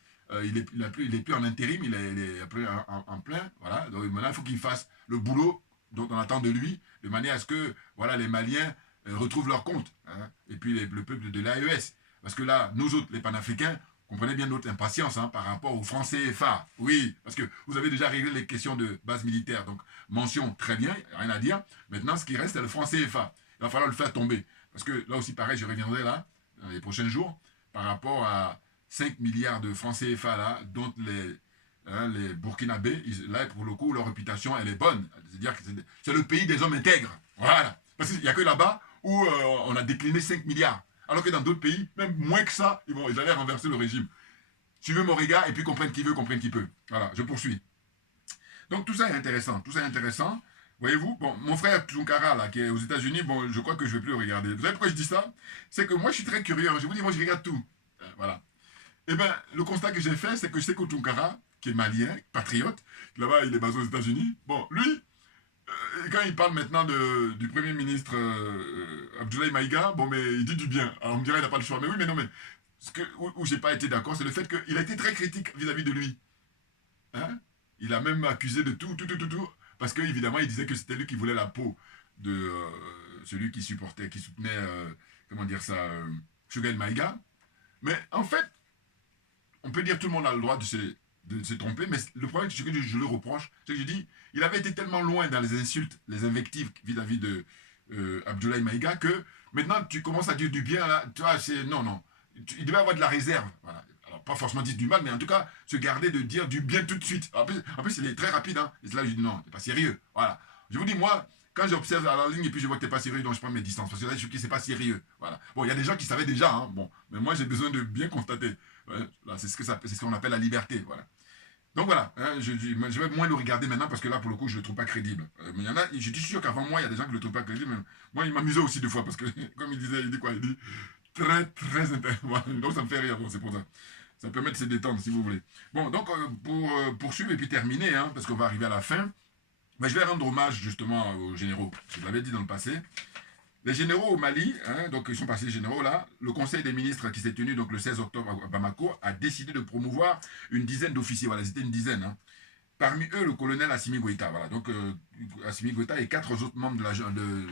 il est plus en intérim, il est plus en plein, voilà. Donc maintenant, il faut qu'il fasse le boulot dont on attend de lui, de manière à ce que, voilà, les Maliens retrouvent leur compte, hein, et puis le peuple de l'AES. Parce que là, nous autres, les panafricains, comprenez bien notre impatience hein, par rapport aux Français CFA. Oui, parce que vous avez déjà réglé les questions de base militaire, donc mention très bien, rien à dire. Maintenant, ce qui reste, c'est le franc CFA. Il va falloir le faire tomber. Parce que là aussi, pareil, je reviendrai là, dans les prochains jours, par rapport à 5 milliards de francs CFA là, dont les Burkinabés, là pour le coup, leur réputation elle est bonne. C'est-à-dire que c'est le pays des hommes intègres. Voilà. Parce qu'il n'y a que là-bas où on a décliné 5 milliards. Alors que dans d'autres pays, même moins que ça, ils allaient renverser le régime. Suivez mon regard et puis comprenne qui veut, comprenne qui peut. Voilà, je poursuis. Donc tout ça est intéressant. Tout ça est intéressant. Voyez-vous, bon, mon frère Tunkara, là, qui est aux États-Unis, bon, je crois que je ne vais plus le regarder. Vous savez pourquoi je dis ça? C'est que moi, je suis très curieux. Je vous dis, moi, je regarde tout. Voilà. Eh bien, le constat que j'ai fait, c'est que Sékou Tunkara, qui est malien, patriote, là-bas, il est basé aux États-Unis. Bon, lui, quand il parle maintenant du Premier ministre Abdoulaye Maïga, bon, mais il dit du bien. Alors, on me dirait qu'il n'a pas le choix. Mais oui, mais non, mais où j'ai pas été d'accord, c'est le fait qu'il a été très critique vis-à-vis de lui. Hein? Il a même accusé de tout. Parce qu'évidemment, il disait que c'était lui qui voulait la peau de celui qui soutenait, comment dire ça, Choguel Maïga. Mais en fait, on peut dire que tout le monde a le droit de se tromper, mais le problème, c'est que je le reproche, c'est que je dis, il avait été tellement loin dans les insultes, les invectives vis-à-vis de Abdoulaye Maïga, que maintenant tu commences à dire du bien, là, tu vois, c'est, non, il devait avoir de la réserve, voilà. Alors, pas forcément dire du mal, mais en tout cas, se garder de dire du bien tout de suite. En plus il est très rapide, hein, et là, je dis, non, t'es pas sérieux, voilà. Je vous dis, moi, quand j'observe à la ligne et puis je vois que t'es pas sérieux, donc je prends mes distances, parce que là, je suis que c'est pas sérieux, voilà. Bon, il y a des gens qui savaient déjà, hein, bon, mais moi, j'ai besoin de bien constater. Ouais, c'est ce qu'on appelle la liberté, voilà. Donc voilà, hein, je vais moins le regarder maintenant parce que là, pour le coup, je ne le trouve pas crédible. Mais il y en a, je suis sûr qu'avant moi, il y a des gens qui ne le trouvent pas crédible. Mais moi, il m'amusait aussi 2 fois parce que, comme il dit quoi? Il dit très, très intéressant. Donc ça me fait rire, bon, c'est pour ça. Ça permet de se détendre si vous voulez. Bon, donc pour poursuivre et puis terminer, hein, parce qu'on va arriver à la fin, ben, je vais rendre hommage justement aux généraux. Je l'avais dit dans le passé. Les généraux au Mali, hein, donc ils sont passés les généraux là, le conseil des ministres qui s'est tenu donc le 16 octobre à Bamako a décidé de promouvoir une dizaine d'officiers, voilà, c'était une dizaine. Hein. Parmi eux, le colonel Assimi Goïta, voilà, donc Assimi Goïta et 4 autres membres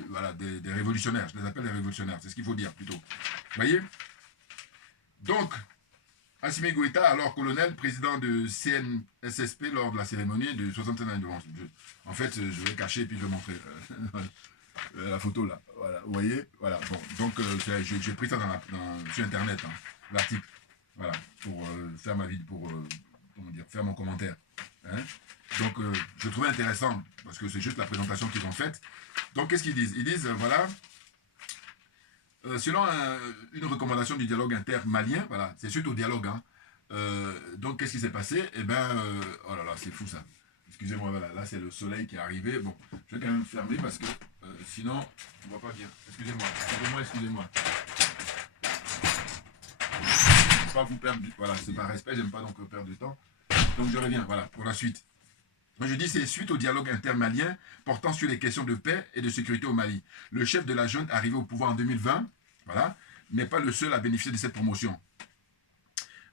voilà, des révolutionnaires, je les appelle les révolutionnaires, c'est ce qu'il faut dire plutôt. Vous voyez? Donc, Assimi Goïta, alors colonel, président de CNSSP lors de la cérémonie du 61 ans. En fait, je vais cacher et puis je vais montrer. La photo là, voilà, vous voyez, voilà, bon, donc j'ai pris ça sur internet, hein, l'article, voilà, pour faire ma vie, pour comment dire, faire mon commentaire, hein. Donc je trouvais intéressant, parce que c'est juste la présentation qu'ils ont faite. Donc qu'est-ce qu'ils disent? Ils disent, voilà, selon une recommandation du dialogue inter-malien, voilà, c'est suite au dialogue, hein, donc qu'est-ce qui s'est passé? Eh ben, oh là là, c'est fou ça. Excusez-moi, voilà, là c'est le soleil qui est arrivé. Bon, je vais quand même fermer parce que sinon, on va pas bien. Excusez-moi, excusez-moi. Pas vous perdre du... Voilà, c'est par respect, j'aime pas donc perdre du temps. Donc je reviens, voilà, pour la suite. Je dis c'est suite au dialogue intermalien portant sur les questions de paix et de sécurité au Mali. Le chef de la junte arrivé au pouvoir en 2020, voilà, n'est pas le seul à bénéficier de cette promotion.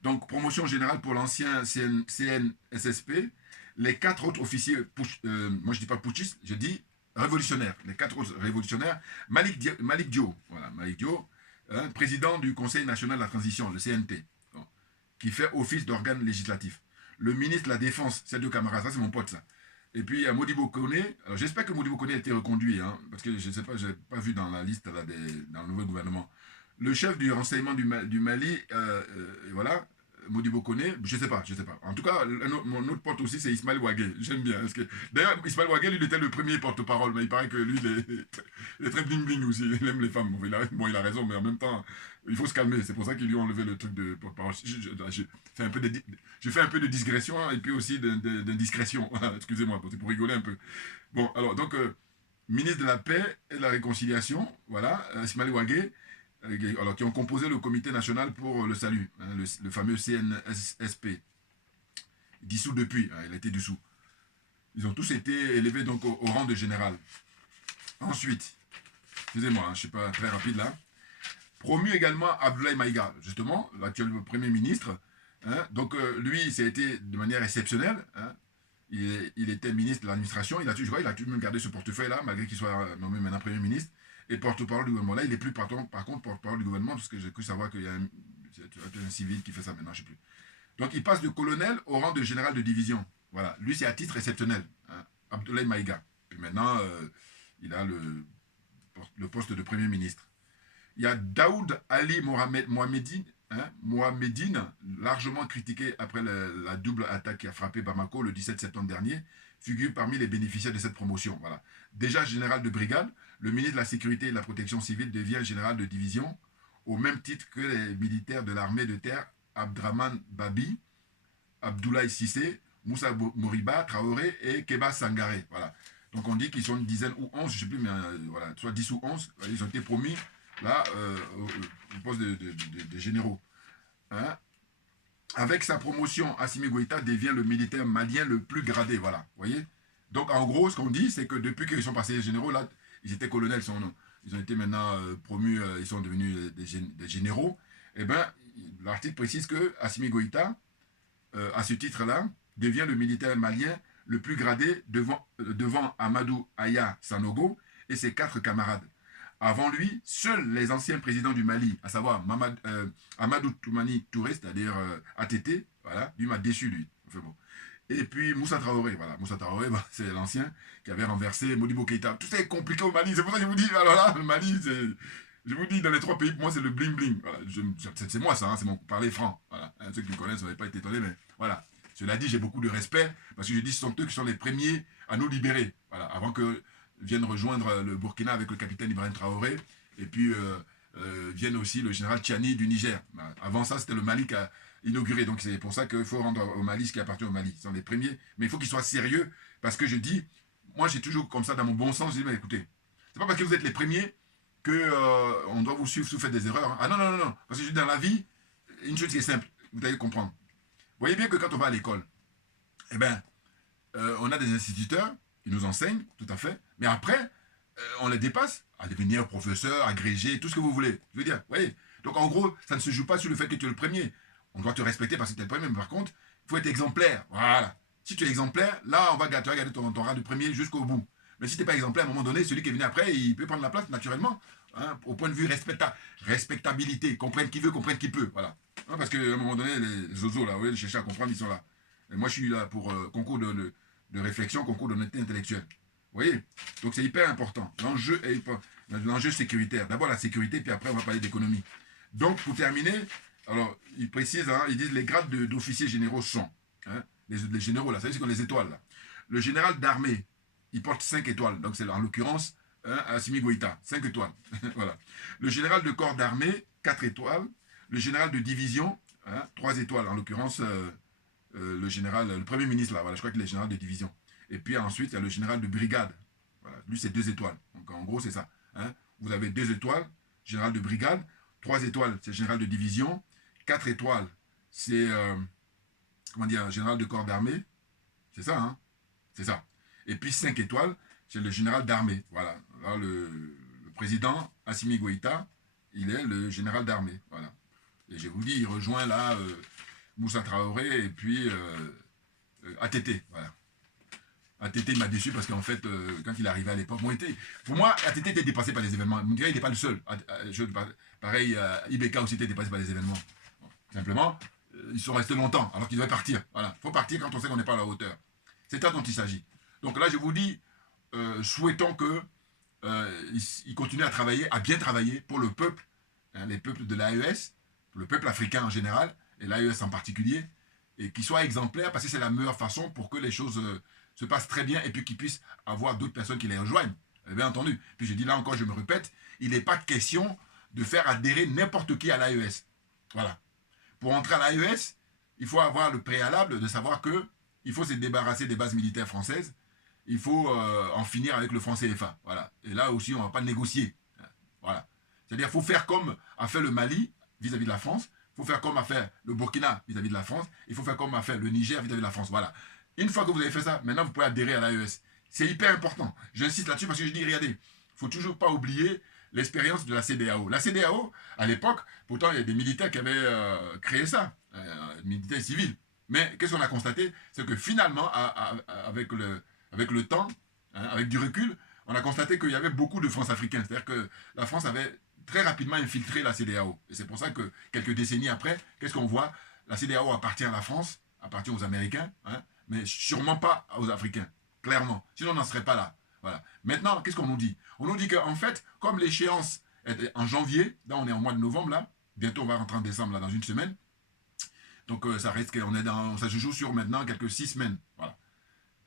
Donc promotion générale pour l'ancien CNSSP, les 4 autres officiers, moi je dis pas putschistes, je dis révolutionnaires, les 4 autres révolutionnaires, Malik Diop, voilà, Malik Diop, président du Conseil national de la transition, le CNT, qui fait office d'organe législatif. Le ministre de la Défense, ces 2 camarades, ça c'est mon pote ça. Et puis il y a Modibo Koné. Alors j'espère que Modibo Koné a été reconduit, hein, parce que je ne sais pas, je n'ai pas vu dans la liste là, dans le nouveau gouvernement. Le chef du renseignement du Mali, voilà, Modibo Koné, je ne sais pas. En tout cas, mon autre pote aussi, c'est Ismaël Ouagé. J'aime bien. D'ailleurs, Ismaël Ouagé, lui, il était le premier porte-parole, mais il paraît que lui, il est très bling-bling aussi. Il aime les femmes. Bon, il a raison, mais en même temps, il faut se calmer. C'est pour ça qu'ils lui ont enlevé le truc de porte-parole. Je fais un peu de digression hein, et puis aussi d'indiscrétion. Excusez-moi, c'est pour rigoler un peu. Bon, alors, donc, ministre de la Paix et de la Réconciliation, voilà, Ismaël Ouagé, alors, qui ont composé le Comité national pour le salut, hein, le fameux CNSSP, dissous depuis, hein, il a été dissous. Ils ont tous été élevés donc au rang de général. Ensuite, excusez-moi, hein, je ne suis pas très rapide là, promu également Abdoulaye Maïga, justement, l'actuel Premier ministre. Hein, donc lui, ça a été de manière exceptionnelle. Hein, il était ministre de l'administration, il a toujours même gardé ce portefeuille-là, malgré qu'il soit nommé maintenant Premier ministre. Et porte-parole du gouvernement. Là, il n'est plus par contre porte-parole du gouvernement, parce que j'ai cru savoir qu'il y a un civil qui fait ça maintenant, je ne sais plus. Donc, il passe de colonel au rang de général de division. Voilà. Lui, c'est à titre exceptionnel. Hein, Abdoulaye Maïga. Puis maintenant, il a le poste de Premier ministre. Il y a Daoud Ali Mohamedine, largement critiqué après la double attaque qui a frappé Bamako le 17 septembre dernier, figure parmi les bénéficiaires de cette promotion. Voilà. Déjà général de brigade, le ministre de la Sécurité et de la Protection civile devient général de division, au même titre que les militaires de l'armée de terre Abdraman Babi, Abdoulaye Sissé, Moussa Moriba, Traoré et Keba Sangaré. Voilà. Donc on dit qu'ils sont une dizaine ou 11, je ne sais plus, mais voilà, soit 10 ou 11, ils ont été promis là au poste de généraux. Hein? Avec sa promotion, Assimi Goïta devient le militaire malien le plus gradé. Voilà, vous voyez. Donc en gros, ce qu'on dit, c'est que depuis qu'ils sont passés généraux, là, ils étaient colonels, ils ont été maintenant promus, ils sont devenus des généraux. Et bien, l'article précise que Assimi Goïta, à ce titre-là, devient le militaire malien le plus gradé devant Amadou Aya Sanogo et ses 4 camarades. Avant lui, seuls les anciens présidents du Mali, à savoir Amadou Toumani Touré, c'est-à-dire ATT, voilà, lui m'a déçu, lui. Enfin bon. Et puis Moussa Traoré, voilà. Moussa Traoré, bah, c'est l'ancien qui avait renversé Modibo Keïta. Tout ça est compliqué au Mali, c'est pour ça que je vous dis, alors là, le Mali, je vous dis, dans les 3 pays, pour moi, c'est le bling-bling. Voilà. C'est moi ça, hein, c'est mon parler franc. Voilà. Hein, ceux qui me connaissent, ça n'avaient pas été étonnés, mais voilà. Cela dit, j'ai beaucoup de respect, parce que je dis, ce sont eux qui sont les premiers à nous libérer. Voilà. Avant que viennent rejoindre le Burkina avec le capitaine Ibrahim Traoré, et puis vienne aussi le général Tchiani du Niger. Avant ça, c'était le Mali qui a inauguré, donc c'est pour ça qu'il faut rendre au Mali ce qui appartient au Mali. Ce sont les premiers, mais il faut qu'ils soient sérieux, parce que je dis, moi j'ai toujours comme ça dans mon bon sens, je dis, mais écoutez, c'est pas parce que vous êtes les premiers que on doit vous suivre si vous faites des erreurs. Hein. Ah non, parce que je dis, dans la vie, une chose qui est simple, vous allez comprendre. Vous voyez bien que quand on va à l'école, eh ben, on a des instituteurs, ils nous enseignent, tout à fait, mais après, on les dépasse à devenir professeur, agrégé, tout ce que vous voulez. Je veux dire, vous voyez. Donc en gros, ça ne se joue pas sur le fait que tu es le premier. On doit te respecter parce que tu es le premier, mais par contre, il faut être exemplaire. Voilà. Si tu es exemplaire, là, on va garder ton rang de premier jusqu'au bout. Mais si tu n'es pas exemplaire, à un moment donné, celui qui est venu après, il peut prendre la place naturellement. Hein, au point de vue respectabilité. Comprendre qui veut, comprendre qui peut. Voilà. Hein, parce qu'à un moment donné, les zozos, là, vous voyez, chercher à comprendre, ils sont là. Et moi, je suis là pour concours de réflexion, concours d'honnêteté intellectuelle. Vous voyez? Donc c'est hyper important. L'enjeu sécuritaire. D'abord la sécurité, puis après on va parler d'économie. Donc pour terminer, alors ils précisent, hein, ils disent les grades d'officiers généraux sont. Hein, les généraux là, ça veut dire qu'on les étoiles là. Le général d'armée, il porte 5 étoiles. Donc c'est en l'occurrence hein, Assimi Goïta, 5 étoiles. Voilà. Le général de corps d'armée, 4 étoiles. Le général de division, hein, 3 étoiles. En l'occurrence, le premier ministre là, voilà, je crois qu'il est général de division. Et puis ensuite, il y a le général de brigade. Voilà. Lui, c'est 2 étoiles. Donc en gros, c'est ça. Hein. Vous avez 2 étoiles, général de brigade. 3 étoiles, c'est général de division. 4 étoiles, c'est comment dire, général de corps d'armée. C'est ça, hein? C'est ça. Et puis 5 étoiles, c'est le général d'armée. Voilà. Alors, le président Assimi Goïta, il est le général d'armée. Voilà. Et je vous dis, il rejoint là Moussa Traoré et puis ATT. Voilà. ATT m'a déçu parce qu'en fait, quand il est arrivé à l'époque, pour moi, ATT était dépassé par les événements. On dirait qu'il n'est pas le seul. Pareil, IBK aussi était dépassé par les événements. Bon, simplement, ils sont restés longtemps alors qu'ils devaient partir. Voilà. Il faut partir quand on sait qu'on n'est pas à la hauteur. C'est ça dont il s'agit. Donc là, je vous dis, souhaitons que il continue à travailler, à bien travailler pour le peuple, hein, les peuples de l'AES, le peuple africain en général, et l'AES en particulier, et qu'il soit exemplaire parce que c'est la meilleure façon pour que les choses se passent très bien et puis qu'il puisse avoir d'autres personnes qui les rejoignent. Bien entendu. Puis je dis là encore, je me répète, il n'est pas question de faire adhérer n'importe qui à l'AES. Voilà. Pour entrer à l'AES, il faut avoir le préalable de savoir que il faut se débarrasser des bases militaires françaises. Il faut en finir avec le franc CFA. Voilà. Et là aussi, on ne va pas négocier. Voilà. C'est-à-dire qu'il faut faire comme a fait le Mali vis-à-vis de la France. Il faut faire comme a fait le Burkina vis-à-vis de la France. Il faut faire comme a fait le Niger vis-à-vis de la France. Voilà. Une fois que vous avez fait ça, maintenant, vous pouvez adhérer à l'AES. C'est hyper important. J'insiste là-dessus parce que je dis, regardez, il ne faut toujours pas oublier l'expérience de la CEDEAO. La CEDEAO, à l'époque, pourtant, il y a des militaires qui avaient créé ça, militaires civils. Mais qu'est-ce qu'on a constaté? C'est que finalement, avec le temps, hein, avec du recul, on a constaté qu'il y avait beaucoup de France-Africains. C'est-à-dire que la France avait très rapidement infiltré la CEDEAO. Et c'est pour ça que quelques décennies après, qu'est-ce qu'on voit? La CEDEAO appartient à la France, appartient aux Américains, hein, mais sûrement pas aux Africains, clairement. Sinon, on n'en serait pas là. Voilà. Maintenant, qu'est-ce qu'on nous dit? On nous dit qu'en fait, comme l'échéance est en janvier, là on est en mois de novembre, là, bientôt on va rentrer en décembre, là, dans une semaine. Donc ça reste ça se joue sur maintenant quelques 6 semaines. Voilà.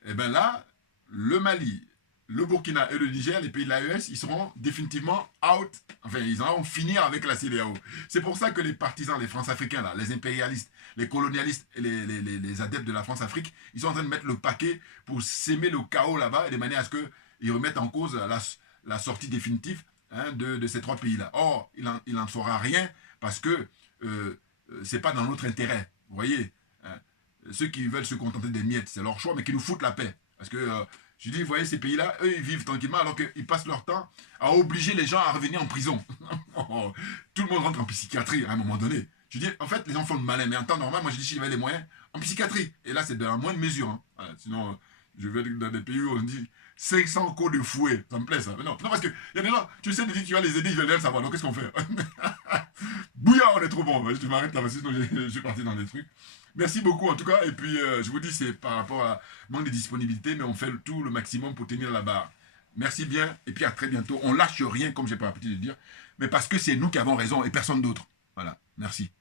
Et bien là, le Mali, le Burkina et le Niger, les pays de l'AES, ils seront définitivement out. Enfin, ils vont finir avec la CEDEAO. C'est pour ça que les partisans, les France-Africains, là, les impérialistes, les colonialistes et les adeptes de la France-Afrique, ils sont en train de mettre le paquet pour s'aimer le chaos là-bas et de manière à ce qu'ils remettent en cause la sortie définitive, hein, de ces 3 pays-là. Or, il n'en sera rien parce que c'est pas dans notre intérêt. Vous voyez, hein, ceux qui veulent se contenter des miettes, c'est leur choix, mais qui nous foutent la paix. Parce que, je dis, vous voyez, ces pays-là, eux, ils vivent tranquillement, alors qu'ils passent leur temps à obliger les gens à revenir en prison. Tout le monde rentre en psychiatrie à un moment donné. Je dis, en fait, les gens font le malin, mais en temps normal, moi, je dis, si j'avais les moyens, en psychiatrie. Et là, c'est de la moindre mesure. Hein. Voilà, sinon, je vais dans des pays où on dit 500 coups de fouet. Ça me plaît, ça. Mais non, parce qu'il y a des gens, tu sais, tu vas les aider, ils veulent rien savoir. Donc, qu'est-ce qu'on fait? Bouillard, on est trop bon. Je m'arrête là, parce que sinon, je suis parti dans des trucs. Merci beaucoup en tout cas, et puis je vous dis, c'est par rapport à manque de disponibilité, mais on fait tout le maximum pour tenir la barre. Merci bien, et puis à très bientôt. On lâche rien, comme j'ai pas l'habitude de dire, mais parce que c'est nous qui avons raison et personne d'autre. Voilà, merci.